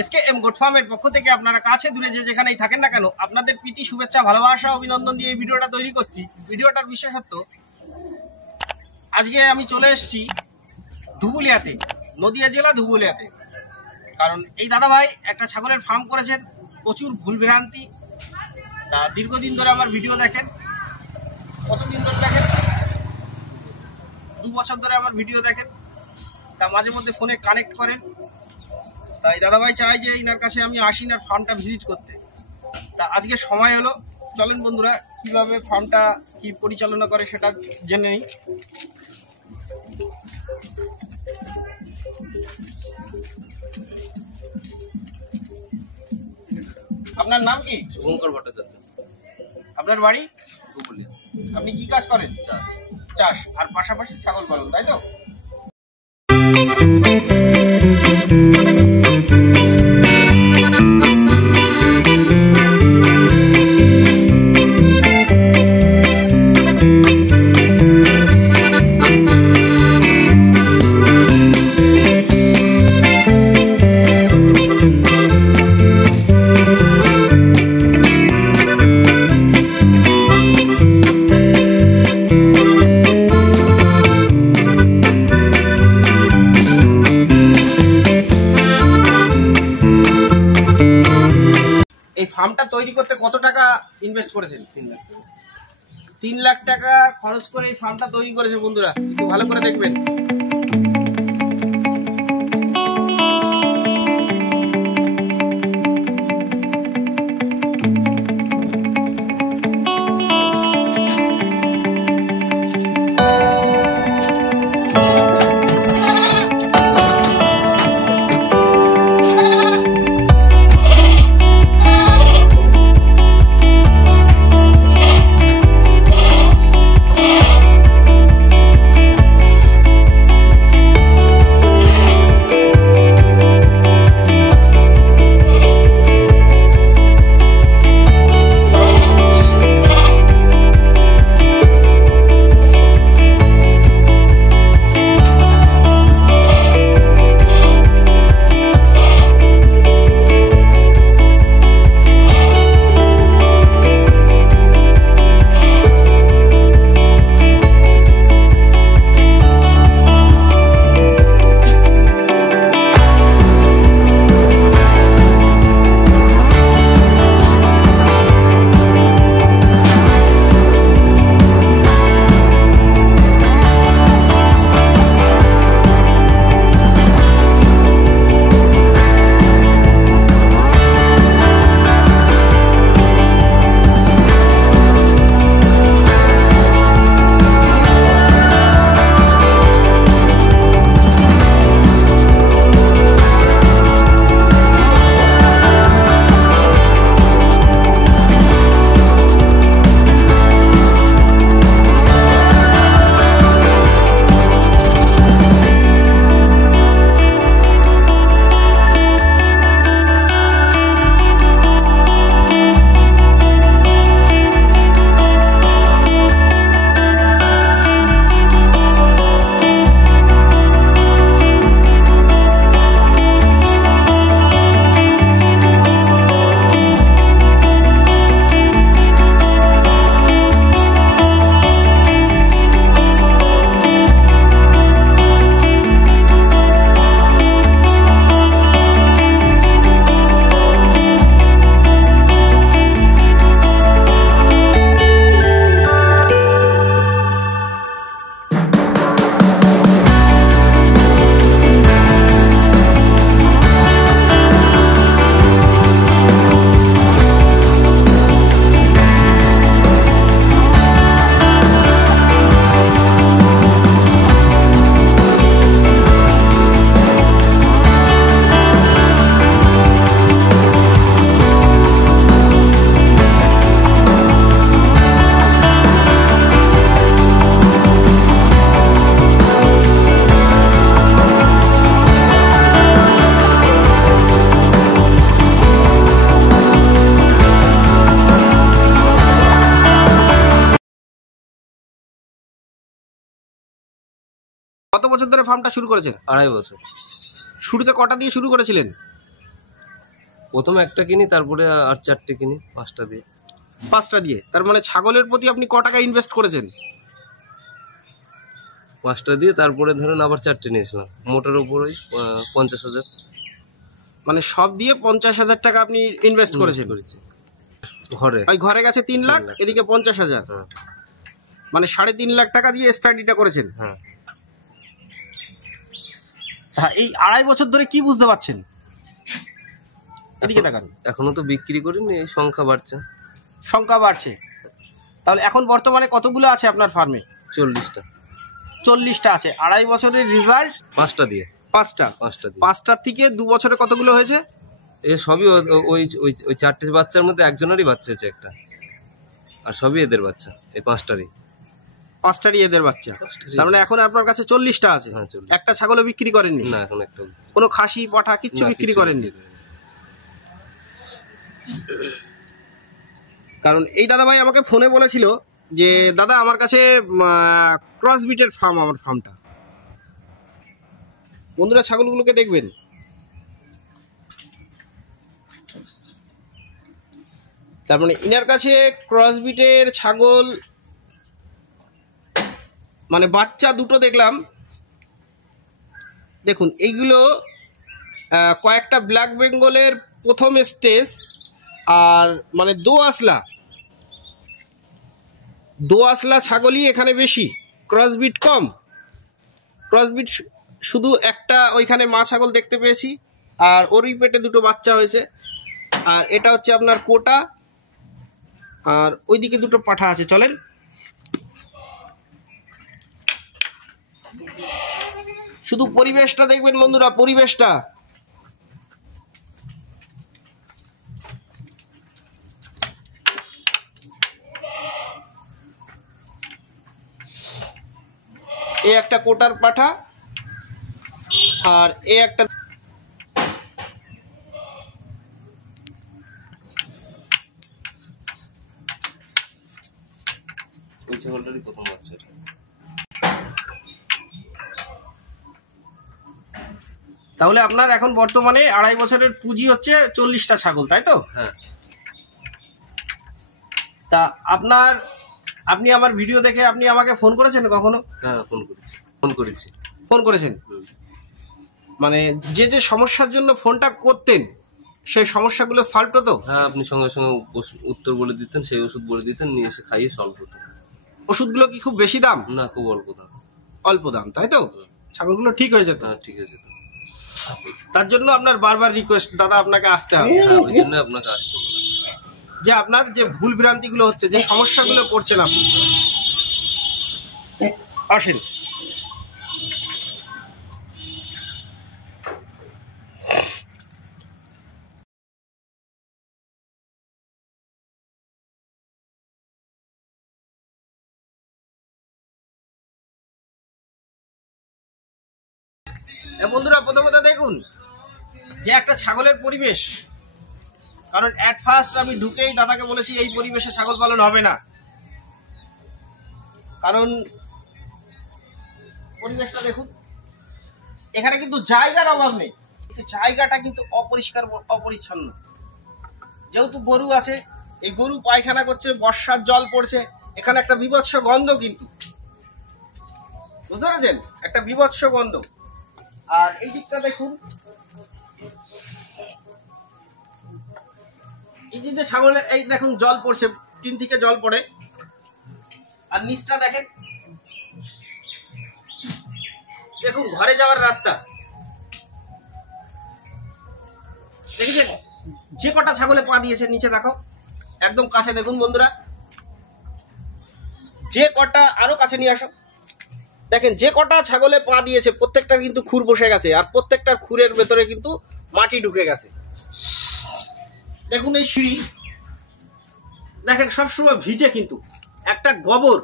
SKM goat ফার্মের পক্ষ থেকে আপনারা কাছে দূরে যেখানেই থাকেন না কেন আপনাদের প্রীতি শুভেচ্ছা ভালোবাসা অভিনন্দন দিয়ে এই ভিডিওটা তৈরি করছি। ভিডিওটার বিশেষত্ব, আজকে আমি চলে এসেছি ধুবুলিয়াতে, নদিয়া জেলা ধুবুলিয়াতে। কারণ এই দাদা ভাই একটা ছাগলের ফার্ম করেছেন, প্রচুর ভুল ভ্রান্তি। তা দীর্ঘদিন ধরে আমার ভিডিও দেখেন। কতদিন ধরে দেখেন? 2 বছর ধরে আমার ভিডিও দেখেন। তা মাঝে মধ্যে ফোনে কানেক্ট করেন। তাই দাদাভাই চাই যে ইনার কাছে আমি আসি, ইনার ফার্মটা ভিজিট করতে। তা আজকে সময় হলো, চলেন বন্ধুরা কিভাবে ফার্মটা কি পরিচালনা করে সেটা জেনে নিই। আপনার নাম কি? শুভঙ্কর ভট্টাচার্য। আপনার বাড়ি? ধুবুলিয়া। আপনি কি কাজ করেন? চাষ। চাষ আর পাশাপাশি ছাগল পালন, তাই তো? এই ফার্মটা তৈরি করতে কত টাকা ইনভেস্ট করেছেন? 3 লাখ টাকা। 3 লাখ টাকা খরচ করে এই ফার্মটা তৈরি করেছে। বন্ধুরা একটু ভালো করে দেখবেন। কত বছর ধরে ফার্মটা শুরু করেছেন? 2.5 বছর। শুরুতে কটা দিয়ে শুরু করেছিলেন? প্রথমে একটা কিনি, তারপরে আর 4টে কিনি 5টা দিয়ে। 5টা দিয়ে, তার মানে ছাগলের প্রতি আপনি ক টাকা ইনভেস্ট করেছেন? 5টা দিয়ে, তারপরে ধরেন আবার 4টে নিয়েছিলাম, মোটের উপর ওই 50,000। মানে সব দিয়ে 50,000 টাকা আপনি ইনভেস্ট করেছেন? ঘরে ওই ঘরে গেছে 3 লাখ, এদিকে 50,000। মানে 3.5 লাখ টাকা দিয়ে স্টাডিটা করেছেন। হ্যাঁ। হ্যাঁ, এই 2.5 বছর ধরে কি বুঝতে পারছেন? এদিকে তাকান। এখনো তো বিক্রি করিনি, এই সংখ্যা বাড়ছে। সংখ্যা বাড়ছে। তাহলে এখন বর্তমানে কতগুলো আছে আপনার ফার্মে? 40টা। 40টা আছে। 2.5 বছরের রেজাল্ট 5টা দিয়ে। 5টা। 5টার থেকে 2 বছরে কতগুলো হয়েছে? এ সবই ওই 4টে বাচ্চার মধ্যে একজনেরই বাচ্চা হয়েছে একটা, আর সবই এদের বাচ্চা, এই 5টারই। 5টারই এদের বাচ্চা। তার মানে এখন আপনার কাছে 40টা আছে। একটা ছাগলও বিক্রি করেননি? না, এখন একটা। কোনো খাসি পাঠা কিচ্ছু বিক্রি করেননি? কারণ এই দাদা ভাই আমাকে ফোনে বলেছিল যে দাদা আমার কাছে ক্রসবিটের ফার্ম, আমার ফার্মটা। বন্ধুরা ছাগলগুলোকে দেখবেন, তার মানে ইনার কাছে ক্রসবিটের ছাগল, মানে বাচ্চা দুটো দেখলাম। দেখুন এইগুলো কয়েকটা ব্ল্যাক বেঙ্গলের প্রথম স্টেজ, আর মানে দোআঁশলা ছাগলই এখানে বেশি, ক্রসবিট কম। ক্রসবিট শুধু একটা ওইখানে মা ছাগল দেখতে পেয়েছি, আর ওরই পেটে দুটো বাচ্চা হয়েছে। আর এটা হচ্ছে আপনার কোটা, আর ওইদিকে দুটো পাঠা আছে। চলেন শুধু পরিবেশটা দেখবেন বন্ধুরা, পরিবেশটা। এ একটা কোটার পাঠা, আর এ একটা ওই ছাগলটারই প্রথম বাচ্চা। তাহলে আপনার এখন বর্তমানে 2.5 বছরের পুঁজি হচ্ছে 40টা ছাগল, তাই তো? হ্যাঁ। তা আপনি আমার ভিডিও দেখে আপনি আমাকে ফোন করেছেন কখনো? হ্যাঁ, ফোন করেছেন। মানে যে যে সমস্যার জন্য ফোনটা করতেন সেই সমস্যাগুলো সলভ হতো? হ্যাঁ, আপনি সঙ্গে সঙ্গে উত্তর বলে দিতেন, সেই ওষুধ বলে দিতেন, নিয়ে এসে খাইয়ে সলভ হতো। ওষুধগুলো কি খুব বেশি দাম? না, খুব অল্প দাম। অল্প দাম, তাই তো? ছাগলগুলো ঠিক হয়ে যেত? হ্যাঁ, ঠিক আছে। তার জন্য আপনার বারবার রিকোয়েস্ট, দাদা আপনাকে আসতে হবে। হ্যাঁ, ওই জন্য আপনাকে আসতে হবে। যে আপনার যে ভুল ভ্রান্তিগুলো হচ্ছে, যে সমস্যাগুলো পড়ছেন আপনি, আসেন। বন্ধুরা প্রথমত দেখুন যে একটা ছাগলের পরিবেশ, কারণ এট ফার্স্ট আমি ঢুকেই দাদাকে বলেছি এই পরিবেশে ছাগল পালন হবে না, কারণ পরিবেশটা দেখুন। এখানে কিন্তু জায়গার অভাব নেই, কিন্তু জায়গাটা কিন্তু অপরিষ্কার অপরিচ্ছন্ন। যেহেতু গরু আছে, এই গরু পায়খানা করছে, বর্ষার জল পড়ছে, এখানে একটা বিভৎস গন্ধ, কিন্তু বুঝতে পারছেন, একটা বিভৎস গন্ধ। আর এই দিকটা দেখুন, এই যে ছাগলে এই দেখুন জল পড়ছে, টিন থেকে জল পড়ে। আর নিচটা দেখেন, দেখুন ঘরে যাওয়ার রাস্তা দেখেছেন? যে কটা ছাগলে পা দিয়েছে নিচে দেখো, একদম কাছে দেখুন বন্ধুরা, যে কটা, আরো কাছে নিয়ে আসো, দেখেন যে কটা ছাগলে পা দিয়েছে প্রত্যেকটার কিন্তু খুর বসে গেছে, আর প্রত্যেকটার খুরের ভেতরে কিন্তু মাটি ঢুকে গেছে। দেখুন এই সিঁড়ি দেখেন সবসময় ভিজে, কিন্তু একটা গোবর।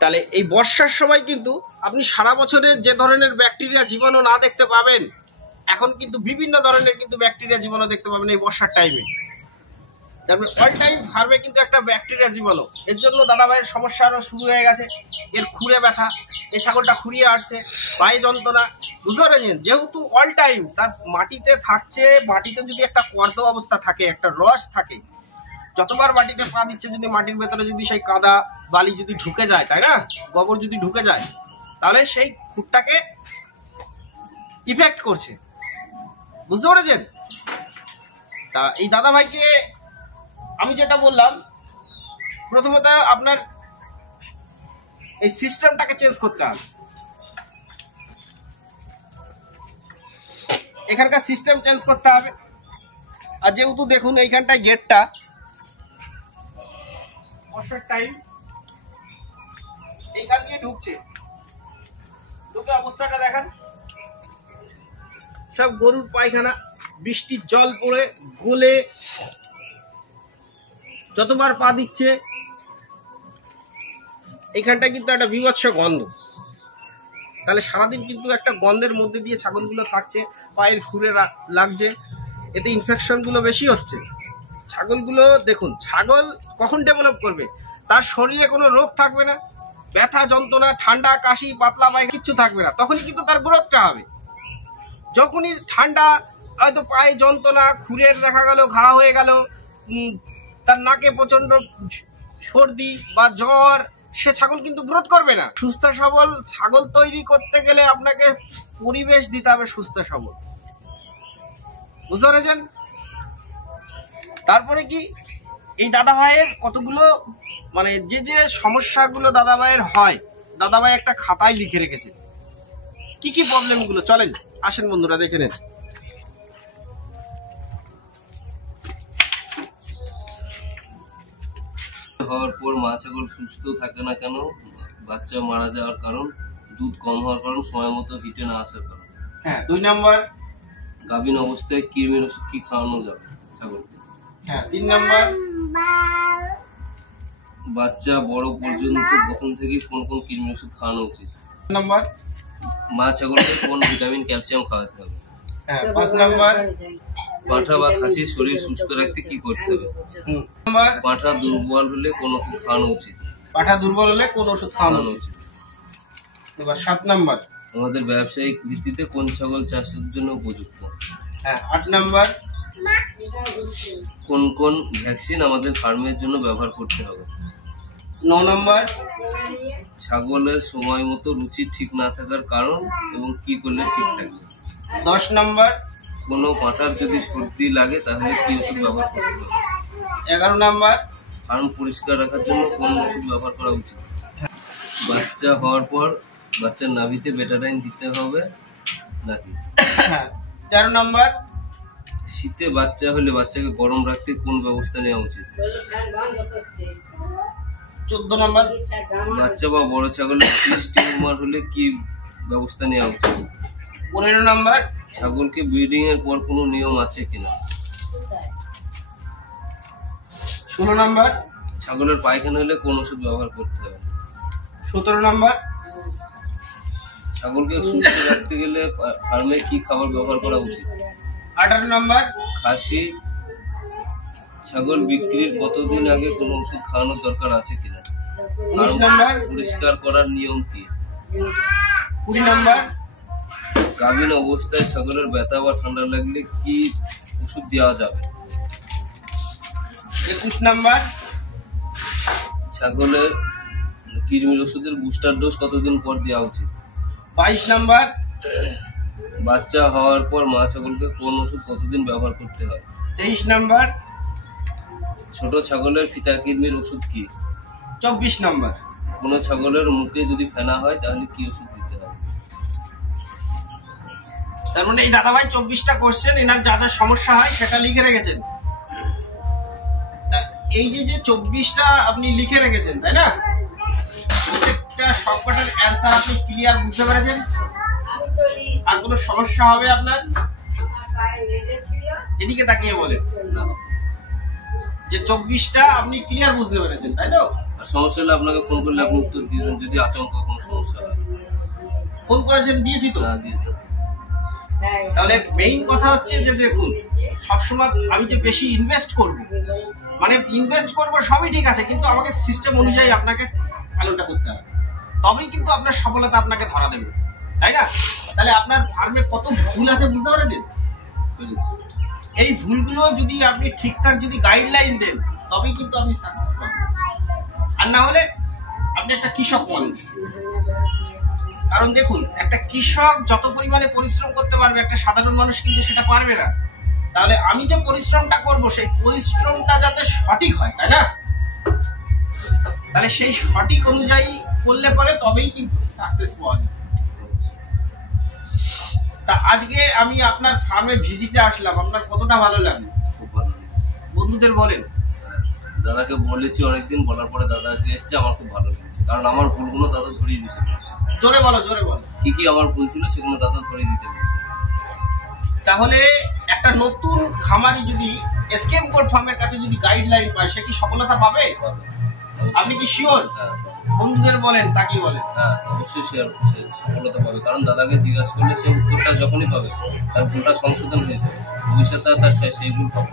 তাহলে এই বর্ষার সময় কিন্তু আপনি সারা বছরের যে ধরনের ব্যাকটেরিয়া জীবাণু না দেখতে পাবেন, এখন কিন্তু বিভিন্ন ধরনের কিন্তু ব্যাকটেরিয়া জীবাণু দেখতে পাবেন এই বর্ষার টাইমে। তারপরে অল টাইম ফার্মে কিন্তু একটা ব্যাকটেরিয়া জীবাণু, এর জন্য দাদা ভাইয়ের সমস্যা আরো শুরু হয়ে গেছে। এর খুঁড়ে ব্যথা, এই ছাগলটা খুঁড়িয়ে আসছে, পায়ে যন্ত্রণা, বুঝতে পারছেন? যেহেতু অল টাইম তার মাটিতে থাকছে, মাটিতে যদি একটা কর্দ অবস্থা থাকে, একটা রস থাকে, যতবার মাটিতে পা দিচ্ছে যদি মাটির ভেতরে যদি সেই কাদা বালি যদি ঢুকে যায়, তাই না, গোবর যদি ঢুকে যায়, তাহলে সেই খুঁটটাকে ইফেক্ট করছে, বুঝতে পেরেছেন? তা এই দাদা ভাইকে আমি যেটা বললাম, প্রথমত আপনার এই সিস্টেমটাকে চেঞ্জ করতে হবে। এখানকার সিস্টেম চেঞ্জ করতে হবে। আর যেহেতু দেখুন এইখানটায় গেটটা বর্ষার টাইম, এইখান দিয়ে ঢুকছে, ঢুকে অবস্থাটা দেখান, সব গরুর পায়খানা, বৃষ্টির জল পড়ে গলে যতবার পা দিচ্ছে, এইখানটা কিন্তু একটা বিভৎস গন্ধ। তাহলে সারাদিন কিন্তু একটা গন্ধের মধ্যে দিয়ে ছাগলগুলো থাকছে, পায়ের খুরে লাগছে, এতে ইনফেকশনগুলো বেশি হচ্ছে। ছাগলগুলো দেখুন, ছাগল কখন ডেভেলপ করবে? তার শরীরে কোনো রোগ থাকবে না, ব্যথা যন্ত্রণা, ঠান্ডা, কাশি, পাতলা পায়খানা কিচ্ছু থাকবে না, তখনই কিন্তু তার গ্রোথটা হবে। যখনই ঠান্ডা, হয়তো পায়ে যন্ত্রণা, খুরের দেখা গেল ঘা হয়ে গেল, তার নাকে প্রচন্ড সর্দি বা জ্বর, সে ছাগল কিন্তু গ্রোথ করবে না। সুস্থ সবল ছাগল তৈরি করতে গেলে আপনাকে পরিবেশ দিতে হবে সুস্থ সবল, বুঝতে পেরেছেন? তারপরে কি এই দাদা ভাইয়ের কতগুলো মানে যে যে সমস্যাগুলো দাদা ভাইয়ের হয়, দাদা ভাই একটা খাতায় লিখে রেখেছে কি কি প্রবলেম গুলো। চলেন আসেন বন্ধুরা দেখে নেন। হওয়ার পর মা ছাগল সুস্থ থাকে না কেন? বাচ্চা মারা যাওয়ার কারণ, দুধ কম হওয়ার কারণ, সময় মতো হিটে না আসার কারণ। হ্যাঁ, 2 নম্বর গাভীন অবস্থায় কৃমির ওষুধ কি খাওয়ানো যাবে ছাগলকে? হ্যাঁ, 3 নম্বর বাচ্চা বড় পর্যন্ত প্রথম থেকেই কোন কোন কৃমির ওষুধ খাওয়ানো উচিত? নম্বর মা ছাগলকে কোন ভিটামিন ক্যালসিয়াম খাওয়াতে হবে? হ্যাঁ, 5 নম্বর পাঁঠা বা খাসির শরীর সুস্থ রাখতে কি করতে হবে? নম্বর পাঁঠা দুর্বল হলে কোন ওষুধ খাওয়ানো উচিত? পাঠা দুর্বল হলে কোন ওষুধ খাওয়ানো উচিত? এবার 7 নম্বর আমাদের ব্যবসায়িক ভিত্তিতে কোন ছাগল চাষের জন্য উপযুক্ত? হ্যাঁ, 8 নম্বর কোন কোন ভ্যাকসিন আমাদের ফার্মের জন্য ব্যবহার করতে হবে? 9 নম্বর ছাগলের সময় মতো রুচি ঠিক না থাকার কারণ এবং কি করলে ঠিক থাকবে? 10 নম্বর কোনো পাঁঠার যদি সর্দি লাগে তাহলে কি ওষুধ ব্যবহার করতে হবে? 11 নম্বর ফার্ম পরিষ্কার রাখার জন্য কোন ওষুধ ব্যবহার করা উচিত? বাচ্চা হওয়ার পর বাচ্চার নাভিতে বেটারাইন দিতে হবে নাকি? 13 নম্বর শীতে বাচ্চা হলে বাচ্চাকে গরম রাখতে কোন ব্যবস্থা নেওয়া উচিত? 14 নম্বর বাচ্চা বা বড় ছাগলের সিস্ট টিউমার হলে কি ব্যবস্থা নেওয়া উচিত? 15 নম্বর ছাগলকে ব্রিডিং এর পর কোনো নিয়ম আছে কিনা? 16 নম্বর ছাগলের পায়খানা হলে কোন ওষুধ ব্যবহার করতে হবে? 17 নম্বর ছাগলকে সুস্থ রাখতে গেলে ফার্মে কি খাবার ব্যবহার করা উচিত? 18 নম্বর খাসি ছাগল বিক্রির কতদিন আগে কোনো ওষুধ খাওয়ানোর দরকার আছে কিনা? 19 নম্বর পরিষ্কার করার নিয়ম কি? 20 নম্বর গাভীন অবস্থায় ছাগলের ব্যথা বা ঠান্ডা লাগলে কি ওষুধ দেওয়া যাবে? 21 নম্বর ছাগলের কৃমির ওষুধের বুস্টার ডোজ কতদিন পর দেওয়া উচিত? 22 নম্বর বাচ্চা হওয়ার পর মা ছাগলকে কোন ওষুধ কতদিন ব্যবহার করতে হয়? 23 নম্বর ছোট ছাগলের ফিতা কৃমির ওষুধ কি? 24 নম্বর কোন ছাগলের মুখে যদি ফেনা হয় তাহলে কি ওষুধ দিতে হবে? তার মানে এই দাদা ভাই 24টা কোশ্চেন, এনার যা যা সমস্যা হয় সেটা লিখে রেখেছেন। এই যে 24টা আপনি লিখে রেখেছেন, তাই না? প্রত্যেকটা সবকটার অ্যান্সার আপনি ক্লিয়ার বুঝতে পেরেছেন? আর কোনো সমস্যা হবে আপনার? এদিকে তাকিয়ে বলেন যে 24টা আপনি ক্লিয়ার বুঝতে পেরেছেন, তাই তো? আর সমস্যা হলে আপনাকে ফোন করলে আপনি উত্তর দিয়ে দেন যদি আচমকা কোনো সমস্যা হয়। ফোন করেছেন? দিয়েছি তো। দিয়েছেন। তাহলে মেইন কথা হচ্ছে যে দেখুন, সবসময় আমি যে বেশি ইনভেস্ট করব মানে ইনভেস্ট করবো সবই ঠিক আছে, কিন্তু আমাকে সিস্টেম অনুযায়ী আপনাকে পালনটা করতে হবে, তবেই কিন্তু আপনার সফলতা আপনাকে ধরা দেবে, তাই না? তাহলে আপনার ফার্মে কত ভুল আছে বুঝতে পেরেছেন? এই ভুলগুলো যদি আপনি ঠিকঠাক যদি গাইডলাইন দেন তবেই কিন্তু আপনি সাকসেস পাবেন। আর না হলে আপনি একটা কৃষক মানুষ। কারণ দেখুন, একটা কৃষক যত পরিমাণে পরিশ্রম করতে পারবে, একটা সাধারণ মানুষ কিন্তু সেটা পারবে না। তাহলে আমি যে পরিশ্রমটা করব, সেই পরিশ্রমটা যাতে সঠিক হয়, তাই না? তাহলে সেই সঠিক অনুযায়ী করলে পরে তবেই কিন্তু সাকসেস পাওয়া যায়। তা আজকে আমি আপনার ফার্মে ভিজিটে আসলাম, আপনার কতটা ভালো লাগলো? খুব ভালো লেগেছে। বন্ধুদের বলেন। দাদাকে বলেছি অনেকদিন, বলার পরে দাদা আজকে এসছে, আমার খুব ভালো লেগেছে। কারণ আমার ভুলগুলো দাদা ধরিয়ে দিতে পেরেছে। জোরে বলো, জোরে বলো। কি কি আমার ভুল ছিল সেগুলো দাদা ধরিয়ে দিতে পেরেছে। তাহলে একটা নতুন খামারি যদি এসকেএম কোড ফার্মের কাছে যদি গাইডলাইন পায়, সে কি সফলতা পাবে? আপনি কি শিওর? বন্ধুদের বলেন, তা কি বলেন? হ্যাঁ, অবশ্যই সে সফলতা পাবে। কারণ দাদাকে জিজ্ঞাসা করলে সে উত্তরটা যখনই পাবে, তার ভুলটা সংশোধন হয়ে যাবে, ভবিষ্যতে তার সেই ভুল পাবে।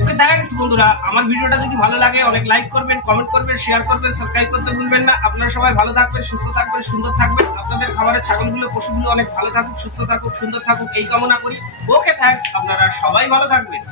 ওকে, থ্যাঙ্কস বন্ধুরা। আমার ভিডিওটা যদি ভালো লাগে অনেক লাইক করবেন, কমেন্ট করবেন, শেয়ার করবেন, সাবস্ক্রাইব করতে ভুলবেন না। আপনারা সবাই ভালো থাকবেন, সুস্থ থাকবেন, সুন্দর থাকবেন। আপনাদের খামারের ছাগলগুলো, পশুগুলো অনেক ভালো থাকুক, সুস্থ থাকুক, সুন্দর থাকুক, এই কামনা করি। ওকে, থ্যাঙ্কস। আপনারা সবাই ভালো থাকবেন।